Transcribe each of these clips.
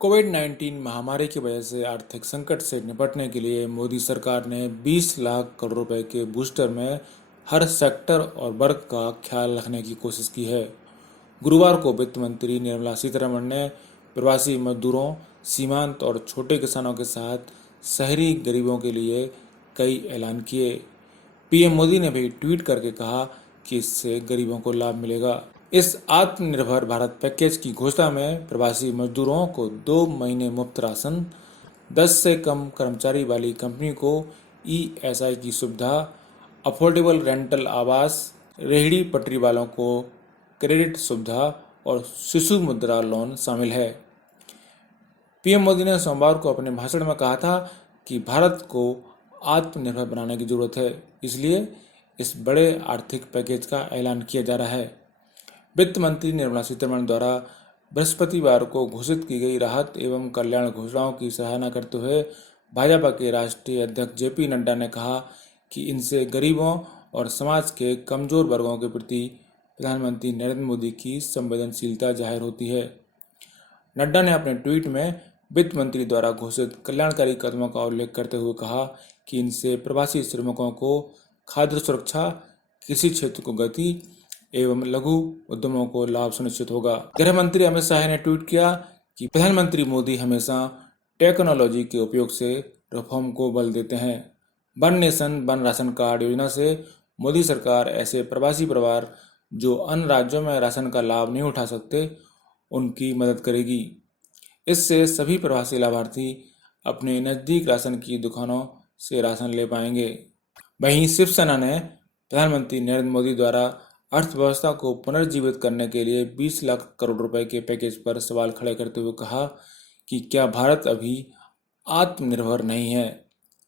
कोविड-19 महामारी की वजह से आर्थिक संकट से निपटने के लिए मोदी सरकार ने 20 लाख करोड़ रुपए के बूस्टर में हर सेक्टर और वर्ग का ख्याल रखने की कोशिश की है। गुरुवार को वित्त मंत्री निर्मला सीतारमण ने प्रवासी मजदूरों, सीमांत और छोटे किसानों के साथ शहरी गरीबों के लिए कई ऐलान किए। पीएम मोदी ने भी ट्वीट करके कहा कि इससे गरीबों को लाभ मिलेगा। इस आत्मनिर्भर भारत पैकेज की घोषणा में प्रवासी मजदूरों को 2 महीने मुफ्त राशन, 10 से कम कर्मचारी वाली कंपनी को ईएसआई की सुविधा, अफोर्डेबल रेंटल आवास, रेहड़ी पटरी वालों को क्रेडिट सुविधा और शिशु मुद्रा लोन शामिल है। पीएम मोदी ने सोमवार को अपने भाषण में कहा था कि भारत को आत्मनिर्भर बनाने की जरूरत है, इसलिए इस बड़े आर्थिक पैकेज का ऐलान किया जा रहा है। वित्त मंत्री निर्मला सीतारमण द्वारा बृहस्पतिवार को घोषित की गई राहत एवं कल्याण घोषणाओं की सराहना करते हुए भाजपा के राष्ट्रीय अध्यक्ष जेपी नड्डा ने कहा कि इनसे गरीबों और समाज के कमजोर वर्गों के प्रति प्रधानमंत्री नरेंद्र मोदी की संवेदनशीलता जाहिर होती है। नड्डा ने अपने ट्वीट में वित्त मंत्री द्वारा घोषित कल्याणकारी कदमों का उल्लेख करते हुए कहा कि इनसे प्रवासी श्रमिकों को खाद्य सुरक्षा, कृषि क्षेत्र को गति एवं लघु उद्यमों को लाभ सुनिश्चित होगा। गृह मंत्री अमित शाह ने ट्वीट किया कि प्रधानमंत्री मोदी हमेशा टेक्नोलॉजी के उपयोग से रिफॉर्म को बल देते हैं। One nation one ration card योजना से मोदी सरकार ऐसे प्रवासी परिवार जो अन्य राज्यों में राशन का लाभ नहीं उठा सकते, उनकी मदद करेगी। इससे सभी प्रवासी लाभार्थी अपने नज़दीक राशन की दुकानों से राशन ले पाएंगे। वहीं शिवसेना ने प्रधानमंत्री नरेंद्र मोदी द्वारा अर्थव्यवस्था को पुनर्जीवित करने के लिए 20 लाख करोड़ रुपए के पैकेज पर सवाल खड़े करते हुए कहा कि क्या भारत अभी आत्मनिर्भर नहीं है।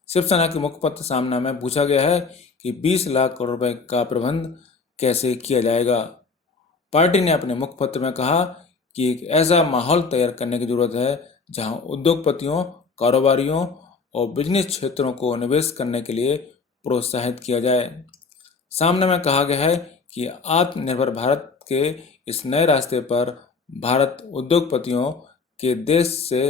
शिवसेना के मुखपत्र सामना में पूछा गया है कि 20 लाख करोड़ रुपए का प्रबंध कैसे किया जाएगा। पार्टी ने अपने मुखपत्र में कहा कि एक ऐसा माहौल तैयार करने की जरूरत है जहां उद्योगपतियों, कारोबारियों और बिजनेस क्षेत्रों को निवेश करने के लिए प्रोत्साहित किया जाए। सामने में कहा गया है कि आत्मनिर्भर भारत के इस नए रास्ते पर भारत उद्योगपतियों के देश से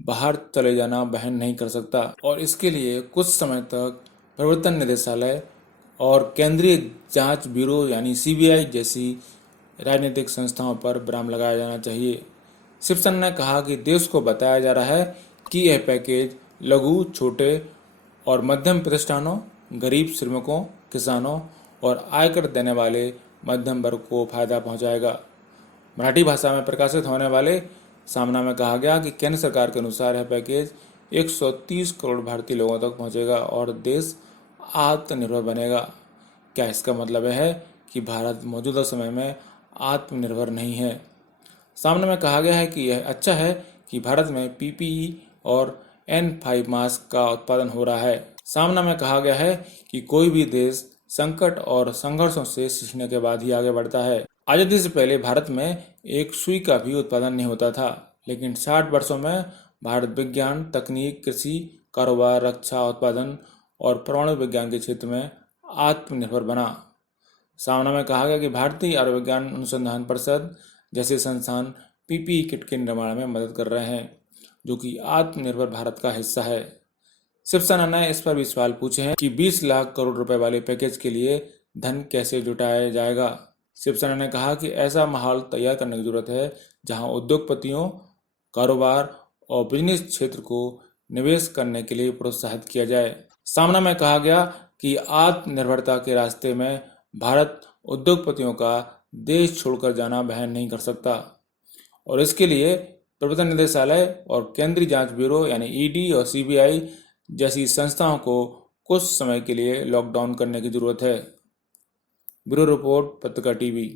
बाहर चले जाना वहन नहीं कर सकता और इसके लिए कुछ समय तक प्रवर्तन निदेशालय और केंद्रीय जांच ब्यूरो यानी सीबीआई जैसी राजनीतिक संस्थाओं पर विराम लगाया जाना चाहिए। शिवसेना ने कहा कि देश को बताया जा रहा है कि यह पैकेज लघु, छोटे और मध्यम प्रतिष्ठानों, गरीब श्रमिकों, किसानों और आयकर देने वाले मध्यम वर्ग को फायदा पहुंचाएगा। मराठी भाषा में प्रकाशित होने वाले सामना में कहा गया कि केंद्र सरकार के अनुसार यह पैकेज 130 करोड़ भारतीय लोगों तक पहुंचेगा और देश आत्मनिर्भर बनेगा। क्या इसका मतलब है कि भारत मौजूदा समय में आत्मनिर्भर नहीं है? सामने में कहा गया है कि यह अच्छा है कि भारत में पीपीई और N5 मास्क का उत्पादन हो रहा है। सामना में कहा गया है कि कोई भी देश संकट और संघर्षों से सीखने के बाद ही आगे बढ़ता है। आजादी से पहले भारत में एक सुई का भी उत्पादन नहीं होता था, लेकिन 60 वर्षों में भारत विज्ञान, तकनीक, कृषि, कारोबार, रक्षा उत्पादन और परमाणु विज्ञान के क्षेत्र में आत्मनिर्भर बना। सामना में कहा गया कि भारतीय आयुर्विज्ञान अनुसंधान परिषद जैसे संस्थान पीपीई किट के निर्माण में मदद कर रहे हैं, जो कि आत्मनिर्भर भारत का हिस्सा है। शिवसेना ने इस पर भी सवाल पूछे हैं कि 20 लाख करोड़ रुपए वाले पैकेज के लिए धन कैसे जुटाया जाएगा। शिवसेना ने कहा कि ऐसा माहौल तैयार करने की जरूरत है जहां उद्योगपतियों, कारोबार और बिजनेस क्षेत्र को निवेश करने के लिए प्रोत्साहित किया जाए। सामना में कहा गया कि आत्मनिर्भरता के रास्ते में भारत उद्योगपतियों का देश छोड़कर जाना वहन नहीं कर सकता और इसके लिए प्रवर्तन निदेशालय और केंद्रीय जांच ब्यूरो यानी ईडी और सीबीआई जैसी संस्थाओं को कुछ समय के लिए लॉकडाउन करने की जरूरत है। ब्यूरो रिपोर्ट, पत्रिका टीवी।